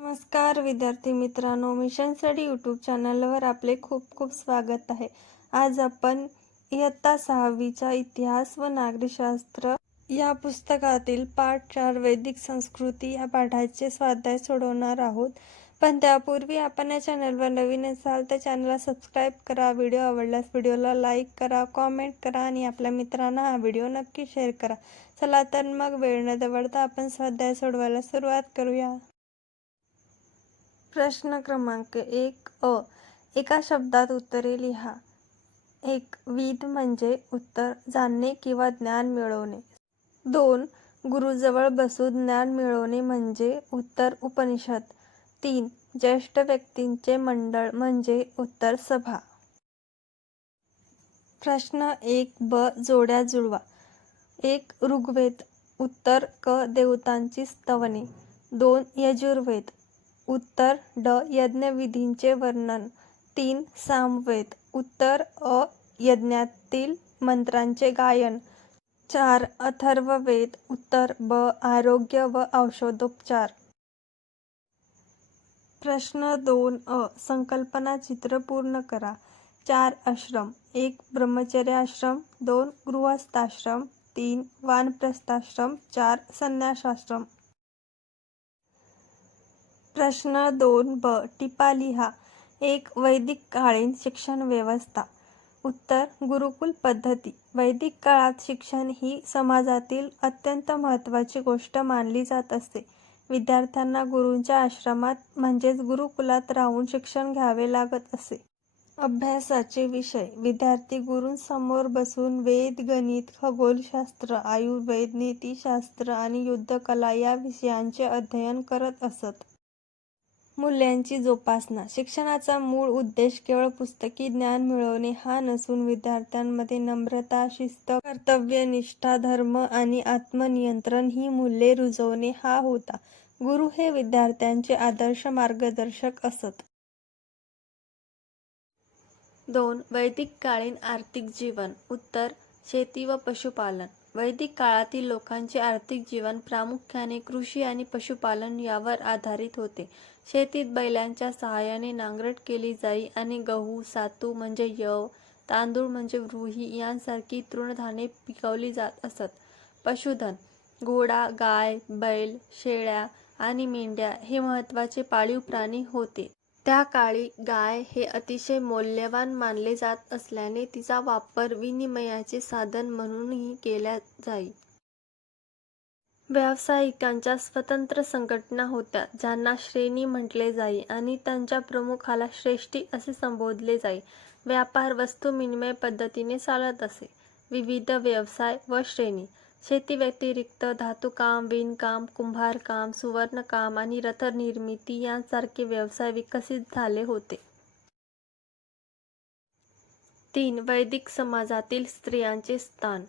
नमस्कार विद्यार्थी मित्रांनो, मिशन स्टडी यूट्यूब चॅनलवर आपले खूप खूप स्वागत आहे. आज आपण इयत्ता 6वीच्या इतिहास व नागरिकशास्त्र या पुस्तकातील पाठ 4 वैदिक संस्कृती या पाठाचे स्वाध्याय सोडवणार आहोत. पण त्यापूर्वी आपण या चॅनलवर नवीन असाल तर चॅनलला सबस्क्राईब करा. व्हिडिओ आवडल्यास व्हिडिओला लाईक करा, कॉमेंट करा आणि आपल्या मित्रांना हा व्हिडिओ नक्की शेअर करा. चला तर मग वेळ न दवडता आपण स्वाध्याय सोडवायला सुरुवात करूया. प्रश्न क्रमांक 1 अ. एका शब्दात उत्तरे लिहा. 1. विद म्हणजे उत्तर, जाणणे किंवा ज्ञान मिळवणे. 2. गुरुजवळ बसून ज्ञान मिळवणे म्हणजे उत्तर, उपनिषद. 3. ज्येष्ठ व्यक्तींचे मंडळ म्हणजे उत्तर, सभा. प्रश्न 1 ब. जोड्या जुळवा. 1. ऋग्वेद उत्तर, क. देवतांची स्तवने. 2. यजुर्वेद उत्तर, ड. यज्ञविधींचे वर्णन. 3. सामवेद उत्तर, अ. यज्ञातील मंत्रांचे गायन. 4. अथर्ववेद उत्तर, ब. आरोग्य व औषधोपचार. प्रश्न 2 अ. संकल्पना चित्र पूर्ण करा. 4 आश्रम. 1. ब्रह्मचर्याश्रम. 2. गृहस्थाश्रम. 3. वानप्रस्थाश्रम. 4. संन्यासाश्रम. प्रश्न 2 ब. टिपा लिहा. 1. वैदिक कालीन शिक्षण व्यवस्था. उत्तर, गुरुकुल पद्धती. वैदिक काळात शिक्षण ही समाजातील अत्यंत महत्त्वाची गोष्ट मानली जात असे. विद्यार्थ्यांना गुरूंच्या आश्रमात म्हणजेच गुरुकुलात राहून शिक्षण घ्यावे लागत असे. अभ्यासाचे विषय. विद्यार्थी गुरूंसमोर बसून वेद, गणित, खगोलशास्त्र, आयुर्वेद, नीतिशास्त्र आणि युद्धकला या विषयांचे अध्ययन करत असत. मूल्यांची जोपासना. शिक्षणाचा मूळ उद्देश केवळ पुस्तकी ज्ञान मिळवणे हा नसून विद्यार्थ्यांमध्ये नम्रता, शिस्त, कर्तव्यनिष्ठा, धर्म आणि आत्मनियंत्रण ही मूल्ये रुजवणे हा होता. गुरु हे विद्यार्थ्यांचे आदर्श मार्गदर्शक असत. 2. वैदिक कालीन आर्थिक जीवन. उत्तर, शेती व पशुपालन. वैदिक काळातील लोकांचे आर्थिक जीवन प्रामुख्याने कृषी आणि पशुपालन यावर आधारित होते. शेतीत बैलांच्या सहाय्याने नांगरट केली जाई आणि गहू, सातू म्हणजे यव, तांदूळ म्हणजे व्रूही यांसारखी तृणधान्ये पिकवली जात असत. पशुधन. घोडा, गाय, बैल, शेळ्या आणि मेंढ्या हे महत्त्वाचे पाळीव प्राणी होते. त्या काळी गाय हे अतिशय मौल्यवान मानले जात असल्याने तिचा वापर विनिमयाचे साधन म्हणूनही केला जाई. व्यावसायिकांच्या स्वतंत्र संघटना होत्या ज्यांना श्रेणी म्हटले जाई आणि त्यांच्या प्रमुखाला श्रेष्ठी असे संबोधले जाई. व्यापार वस्तुविनिमय पद्धतीने चालत असे. विविध व्यवसाय व श्रेणी. शेतीव्यतिरिक्त धातुकाम, विणकाम, कुंभारकाम, सुवर्णकाम आणि रथनिर्मिती यांसारखे व्यवसाय विकसित झाले होते. 3. वैदिक समाजातील स्त्रियांचे स्थान.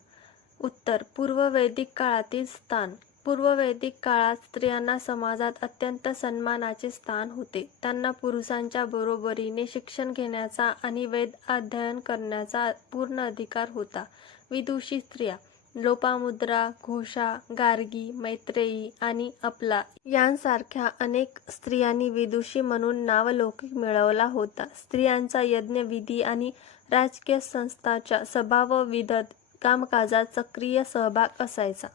उत्तर, पूर्व वैदिक काळातील स्थान. पूर्व वैदिक काळात स्त्रियांना समाजात अत्यंत सन्मानाचे स्थान होते. त्यांना पुरुषांच्या बरोबरीने शिक्षण घेण्याचा आणि वेद अध्ययन करण्याचा पूर्ण अधिकार होता. विदुषी स्त्रिया. लोपामुद्रा, घोषा, गार्गी, मैत्रेयी आणि अपला यांसारख्या अनेक स्त्रियांनी विदुषी म्हणून नावलौकिक मिळवला होता. स्त्रियांचा यज्ञविधी आणि राजकीय संस्थांच्या सभा व विविध कामकाजात सक्रिय सहभाग असायचा.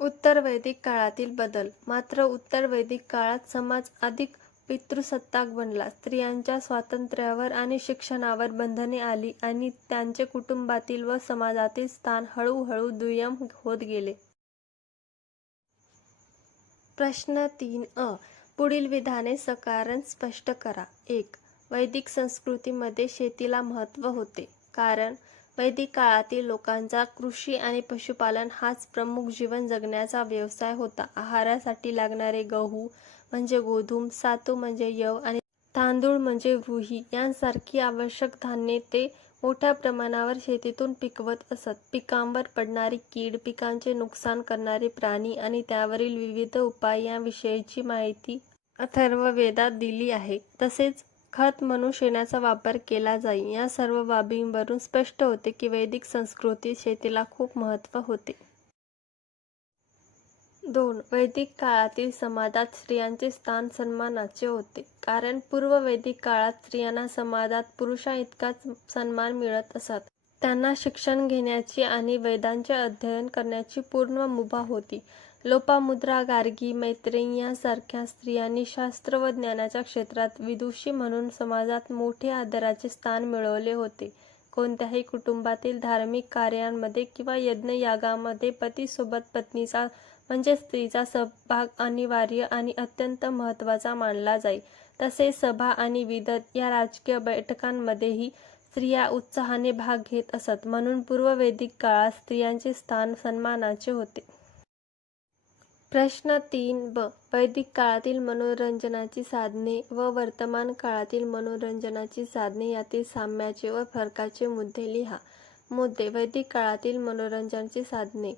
उत्तर वैदिक काळातील बदल. मात्र उत्तर वैदिक काळात समाज अधिक पितृसत्ताक बनला. स्त्रियांच्या स्वातंत्र्यावर आणि शिक्षणावर बंधने आली आणि त्यांचे कुटुंबातील व समाजातील स्थान हळूहळू दुय्यम होत गेले. प्रश्न 3 अ. पुढील विधाने साकारण स्पष्ट करा. 1. वैदिक संस्कृतीमध्ये शेतीला महत्त्व होते. कारण वैदिक काळातील लोकांचा कृषी आणि पशुपालन हाच प्रमुख जीवन जगण्याचा व्यवसाय होता. आहारासाठी लागणारे गहू म्हणजे गोधूम, सातू म्हणजे यव आणि तांदूळ म्हणजे व्रूही यांसारखी आवश्यक धान्ये ते मोठ्या प्रमाणावर शेतीतून पिकवत असत. पिकांवर पडणारी कीड, पिकांचे नुकसान करणारे प्राणी आणि त्यावरील विविध उपाय याविषयीची माहिती अथर्ववेदात दिली आहे. तसेच खत म्हणून शेणाचा वापर केला जाई. या सर्व बाबींवरून स्पष्ट होते की वैदिक संस्कृतीत शेतीला खूप महत्त्व होते. 2. वैदिक काळातील समाजात स्त्रियांचे स्थान सन्मानाचे होते, कारण पूर्व वैदिक काळात स्त्रियांना समाजात पुरुषांइतकाच सन्मान मिळत असत. त्यांना शिक्षण घेण्याची आणि वेदांचे अध्ययन करण्याची पूर्ण मुभा होती. लोपामुद्रा, गार्गी, मैत्रेयी यांसारख्या स्त्रियांनी शास्त्र व ज्ञानाच्या क्षेत्रात विदुषी म्हणून समाजात मोठे आदराचे स्थान मिळवले होते. कोणत्याही कुटुंबातील धार्मिक कार्यांमध्ये किंवा यज्ञयागांमध्ये पतीसोबत पत्नीचा म्हणजे स्त्रीचा सहभाग अनिवार्य आणि अत्यंत महत्त्वाचा मानला जाई. तसेच सभा आणि विदत या राजकीय बैठकांमध्येही स्त्रिया उत्साहाने भाग घेत असत, म्हणून पूर्व वैदिक काळात स्त्रियांचे स्थान सन्मानाचे होते. प्रश्न 3 ब. वैदिक काळातील मनोरंजनाची साधने व वर्तमान काळातील मनोरंजनाची साधने यातील साम्याचे व फरकाचे मुद्दे लिहा. मुद्दे. वैदिक काळातील मनोरंजनाची साधने.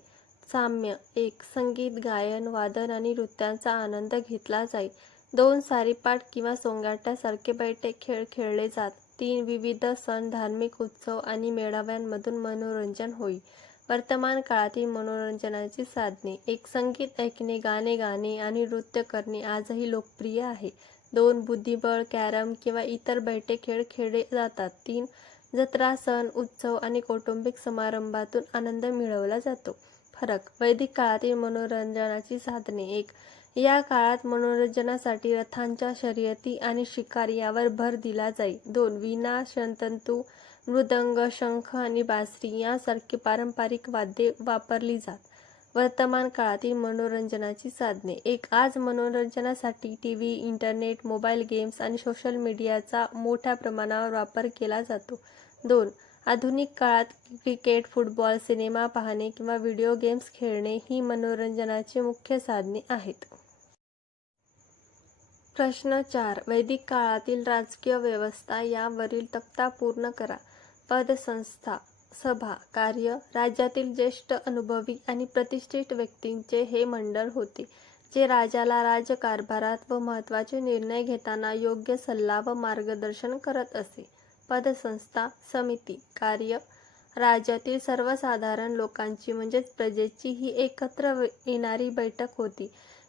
साम्य. 1. संगीत, गायन, वादन आणि नृत्यांचा आनंद घेतला जाई. 2. सारीपाट किंवा सोंगाट्यासारखे बैठे खेळ खेळले जात. 3. विविध सण, धार्मिक उत्सव आणि मेळाव्यांमधून मनोरंजन होई. वर्तमान काळातील मनोरंजनाची साधने. 1. संगीत ऐकणे, गाणे गाणे आणि नृत्य करणे आजही लोकप्रिय आहे. 2. बुद्धिबळ, कॅरम किंवा इतर बैठे खेळ खेळले जातात. 3. जत्रा, सण, उत्सव आणि कौटुंबिक समारंभातून आनंद मिळवला जातो. फरक. वैदिक काळातील मनोरंजनाची साधने. 1. या काळात मनोरंजनासाठी रथांच्या शर्यती आणि शिकार यावर भर दिला जाई. 2. वीणा, शंतंतू, मृदंग, शंख आणि बासरी यांसारखी पारंपरिक वाद्ये वापरली जात. वर्तमान काळातील मनोरंजनाची साधने. 1. आज मनोरंजनासाठी टीव्ही, इंटरनेट, मोबाईल गेम्स आणि सोशल मीडियाचा मोठ्या प्रमाणावर वापर केला जातो. 2. आधुनिक काळात क्रिकेट, फुटबॉल, सिनेमा पाहणे किंवा व्हिडिओ गेम्स खेळणे ही मनोरंजनाची मुख्य साधने आहेत. प्रश्न 4. वैदिक काळातील राजकीय व्यवस्था यावरील तक्ता पूर्ण करा. पदसंस्था. सभा. कार्य. राज्यातील ज्येष्ठ, अनुभवी आणि प्रतिष्ठित व्यक्तींचे हे मंडळ होते, जे राजाला राज्यकारभारात व महत्त्वाचे निर्णय घेताना योग्य सल्ला व मार्गदर्शन करत असे. पदसंस्था. समिती. कार्य. राज्यातील सर्वसाधारण लोकांची म्हणजेच प्रजेची ही एकत्र येणारी बैठक होती.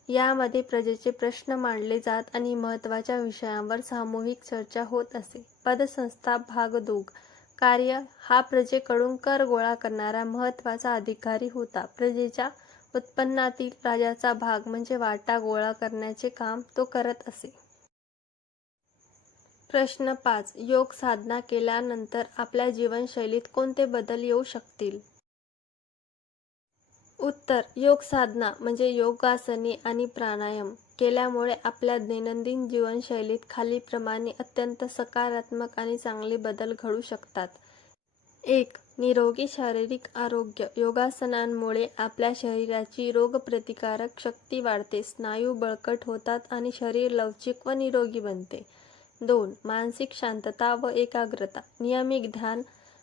यामध्ये प्रजेचे प्रश्न मांडले जात आणि महत्त्वाच्या विषयांवर सामूहिक चर्चा होत असे. पदसंस्था भाग 2. कार्य. हा प्रजेकडून कर गोळा करणारा महत्त्वाचा अधिकारी होता. प्रजेच्या उत्पन्नातील राजाचा भाग म्हणजे वाटा गोळा करण्याचे काम तो करत असे. प्रश्न 5. योग साधना केल्यानंतर आपल्या जीवनशैलीत कोणते बदल येऊ शकतील? उत्तर. योग साधना म्हणजे योगासने आणि प्राणायाम केल्यामुळे आपल्या दैनंदिन जीवनशैलीत खालीलप्रमाणे अत्यंत सकारात्मक आणि चांगले बदल घडू शकतात. 1. निरोगी शारीरिक आरोग्य. योगासनांमुळे आपल्या शरीराची रोगप्रतिकारक शक्ती वाढते, स्नायू बळकट होतात आणि शरीर लवचिक व निरोगी बनते. 2. मानसिक शांतता व एकाग्रता. नियमित ध्यान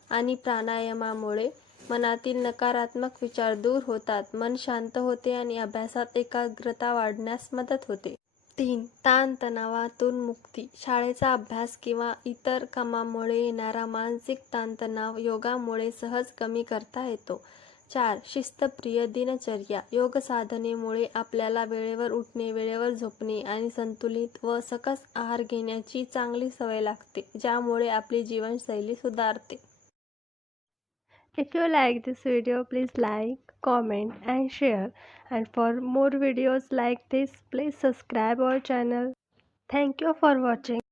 आणि प्राणायामामुळे मनातील नकारात्मक विचार दूर होतात, मन शांत होते आणि अभ्यासात एकाग्रता वाढण्यास मदत होते. 3. ताणतणावातून मुक्ती. शाळेचा अभ्यास किंवा इतर कामामुळे येणारा मानसिक ताणतणाव योगामुळे सहज कमी करता येतो. 4. शिस्तप्रिय दिनचर्या. योग साधनेमुळे आपल्याला वेळेवर उठणे, वेळेवर झोपणे आणि संतुलित व सकस आहार घेण्याची चांगली सवय लागते, ज्यामुळे आपली जीवनशैली सुधारते. If you like this video, please like, comment and share. And for more videos like this, please subscribe our channel. Thank you for watching.